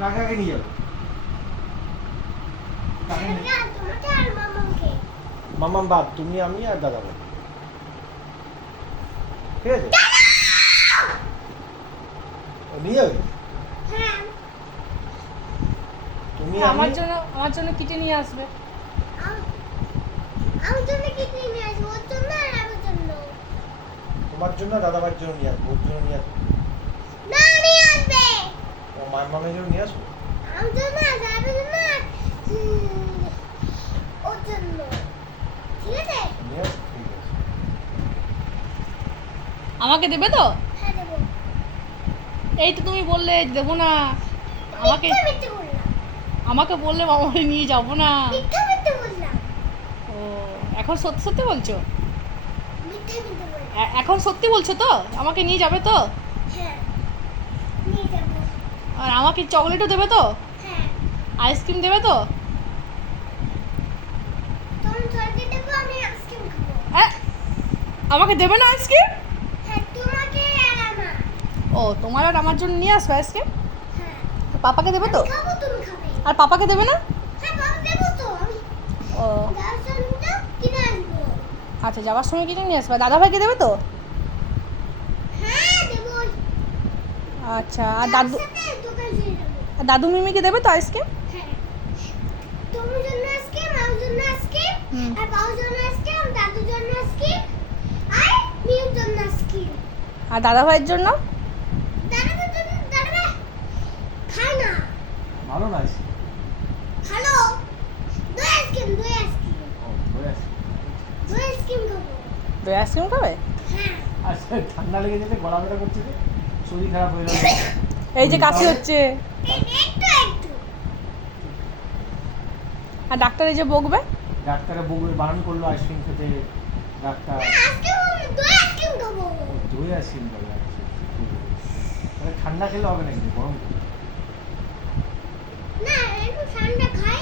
কাকে কাকে নিয়ে যাবে মামাম বাদ তুমি আমি আর দাদা ভাই ঠিক আছে? নিয়ে যাবে? হ্যাঁ তুমি আমার আমি জন্য আমার জন্য কিটে নিয়ে আসবে আমার জন্য কি নিয়ে আসব। ওর জন্য আর আমার জন্য তোমার জন্য দাদা ভাইয়ের জন্য নিয়ে আসব ওর জন্য নিয়ে আসব। না নিয়ে আসবে। ও মায়ের মামের জন্য নিয়ে আসব জন্য আর আমার জন্য আর, ওর জন্য ঠিক আছে নিয়ে আসব ঠিক আছে আমাকে দেবে তো হ্যাঁ দেবো এই তো তুমি বললে দেবো না আমাকে আমাকে বললে মামারে নিয়ে যাব না ও এখন সত্যি সত্যি বলছো? এখন সত্যি বলছো তো? আমাকে নিয়ে যাবে তো? হ্যাঁ। নিয়ে যাব। আর আমাকে চকলেটও দেবে তো? হ্যাঁ। আইসক্রিম দেবে তো? হ্যাঁ? আমাকে দেবে না আইসক্রিম? হ্যাঁ ও তোমার আর আমার জন্য নিয়ে আসবে আইসক্রিম? পাপাকে দেবে তো? আর পাপাকে দেবে না? ও। আচ্ছা যাওয়ার সময় কিছু নিয়ে আসবে। দাদা ভাইকে দেবে তো হ্যাঁ দেবো আচ্ছা আর দাদু দাদু মিমিকে দেবে তো আইসক্রিম হ্যাঁ। আইসক্রিম। আর দাদা ভাইয়ের জন্য ভালো না ভালো দই আইসক্রিম দই আইসক্রিম ও ধরে আসি দই আইসক্রিম খাব। দই আইসক্রিম খাবে? হ্যাঁ। আচ্ছা ঠান্ডা লেগে যেতে গলা ব্যথা করছে শরীর খারাপ হয়ে যাবে এই যে কাশি হচ্ছে এই একটু একটু আর ডাক্তার এই যে বকবে ডাক্তারে বগুড়ে বারণ করল আইসক্রিম খেতে ডাক্তার আইসক্রিম দই আইসক্রিম খাব আচ্ছা। তাহলে ঠান্ডা খেলে হবে নাকি গরম। না একটু ঠান্ডা খাই